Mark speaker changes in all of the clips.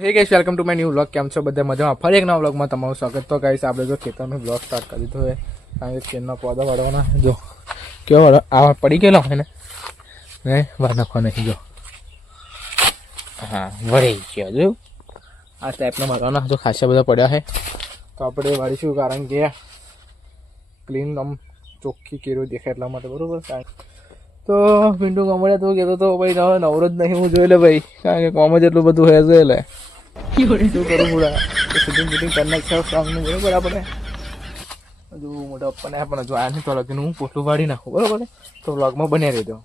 Speaker 1: Hey guys welcome to my new vlog કેમ છો બધા? મજામાં? ફરી એક નવા વ્લોગમાં તમારું સ્વાગત. તો ગાઈસ આપણે જો ખેતરનો વ્લોગ સ્ટાર્ટ કરી દીધો છે. કારણ કે ખેતરના પૌધા વાળવાના. જો, કેવો આ પડી ગયેલો હોય ને ને વાર નાખવા નહીં, જો. હા, વળી ગયો, જો. આ ટાઈપના મારવાના જો ખાસા બધા પડ્યા છે. તો આપણે વાળીશું કારણ કે ક્લીન આમ ચોખ્ખી કેરો દેખાય એટલા માટે, બરાબર? તો પિન્ટુ કમળે તો કહેતો તો ભાઈ હવે નવરો જ નહીં, હું જોઈ લે ભાઈ. કારણ કે કોમ જ એટલું બધું હે છે એટલે શું કરું પૂરા શૂટિંગ શૂટિંગ કરી નાખ્યા સોંગનું બરાબર આપણે? હજુ મોટા પપ્પાને પણ જો આ નહીં તો લગીને હું પોટલું વાળી નાખું, બરાબર તો વ્લોગમાં બન્યા રહેજો.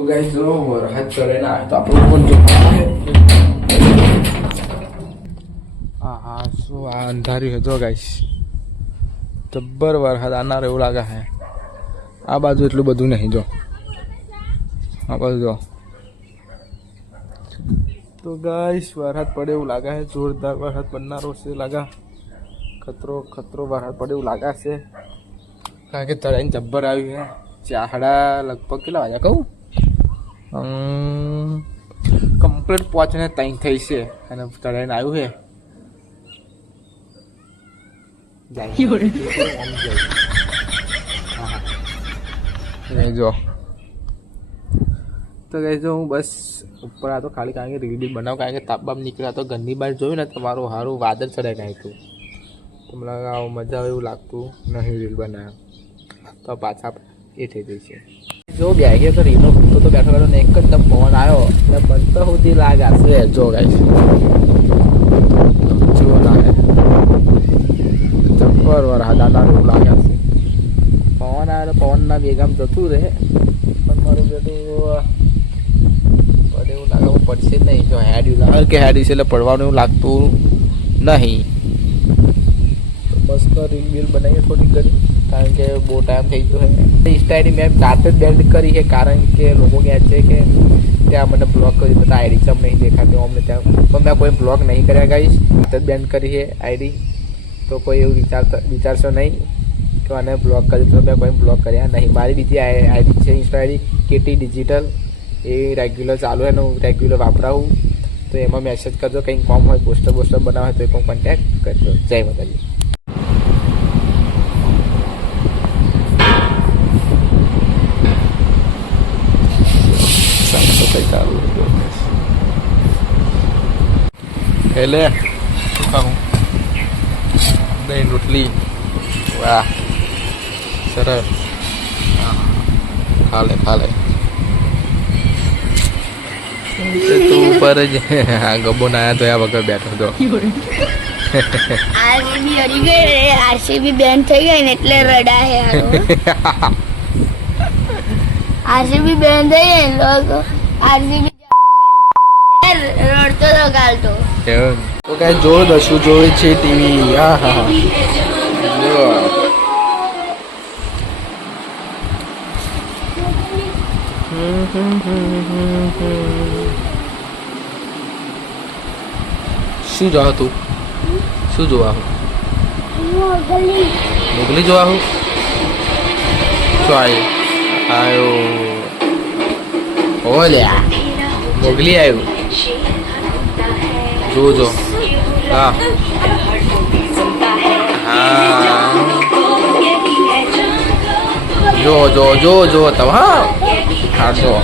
Speaker 1: તો ગાઈસ વરસાદ ચડે ને આ તો આપણું ફોન જો હા હા, શું આ અંધાર્યું હે જો ગાઈસ જબ્બર વરસાદ આનાર એવું લાગે છે આ બાજુ એટલું બધું નહીં, જો. આ બાજુ જો. તો ગાઈસ વરસાદ પડે એવું લાગે છે જોરદાર વરસાદ પડનારો છે, લાગા. ખતરો ખતરો વરસાદ પડે એવું લાગે છે. કારણ કે તળાઈને જબ્બર આવ્યું છે ચાહડા લગભગ કેટલા વાગ્યા કહું? કમ્પ્લીટ પહોંચીને ત્રણ થઈ છે. અને ચડાઈને આવ્યું છે. જાય. જો. તો કહે જો હું બસ ઉપર આ તો ખાલી કારણ કે રીલ બનાવ કારણ કે તાપ બાપ નીકળ્યા તો ઘરની બહાર જોયું ને તમારું સારું વાદળ ચડાઈ નાખ્યું તો. મને મજા આવે એવું લાગતું. નહીં રીલ બનાવ્યા તો પાછા એ થઈ જશે જો બેગે તો રીનો તો તો બેઠો બેઠો જ દમ પવન આવ્યો એટલે બનતો સુધી લાગ. આશે જો ગાઈશ જુઓ લાગે. જબ્બર વરસાદ આના એવું લાગે છે. પવન આવે પવનના વેગામ જતું રહે. પણ મારું બધું પડે એવું લાગે પડશે જ નહીં. જો હેડ્યું લાગે. કે હેડ્યું છે એટલે પડવાનું એવું લાગતું નહીં. મસ્ત રીલ બીલ બનાવીએ થોડી ઘણી. કારણ કે બહુ ટાઈમ થઈ ગયો છે ઇન્સ્ટા મેં જાતે જ બેન્ડ કરી છે કારણ કે લોકો કહે છે કે ત્યાં મને બ્લોક કરી બધા આઈડી ચમ નહીં દેખાતી અમને ત્યાં પણ મેં કોઈ બ્લોક નહીં કર્યા ગાઈશ જાતે જ બેન્ડ કરી છે આઈડી તો કોઈ એવું વિચારતા, વિચારશો નહીં કે મને બ્લોક કરી તો મેં કોઈ બ્લોક કર્યા નહીં. મારી બીજી આઈડી છે insta ID K T digital એ રેગ્યુલર ચાલુ હોય ને હું રેગ્યુલર વાપરાવું. તો એમાં મેસેજ કરજો, કંઈક ફોર્મ હોય પોસ્ટર બોસ્ટર બનાવે તો એ પણ કોન્ટેક્ટ કરજો. જય માતાજી. ચાલુ એટલે શું ખાવું દહીં રોટલી. વાહ. સરસ. ખાલે ખાલે. તું ઉપર જ. ગબ્બો ના તો આ વગર બેઠો તો.
Speaker 2: આરસીબી હરી ગઈ રે. આરસીબી બેન થઈ ગઈ ને એટલે રડા હે આરસીબી બેન થઈ ગઈ લોકો આરસીબી રડતો તો ગાલતો
Speaker 1: તો કઈ જોર દશું જોઈ છે ટીવી હા હા હા શું જોવા તું? શું જોવા? હું? મોગલી જોવા હું? શું આવ્યું આવ્યો ઓ લ્યા મોગલી આવ્યું જો જો હા હા જો જો જો જો તમે હા હા જો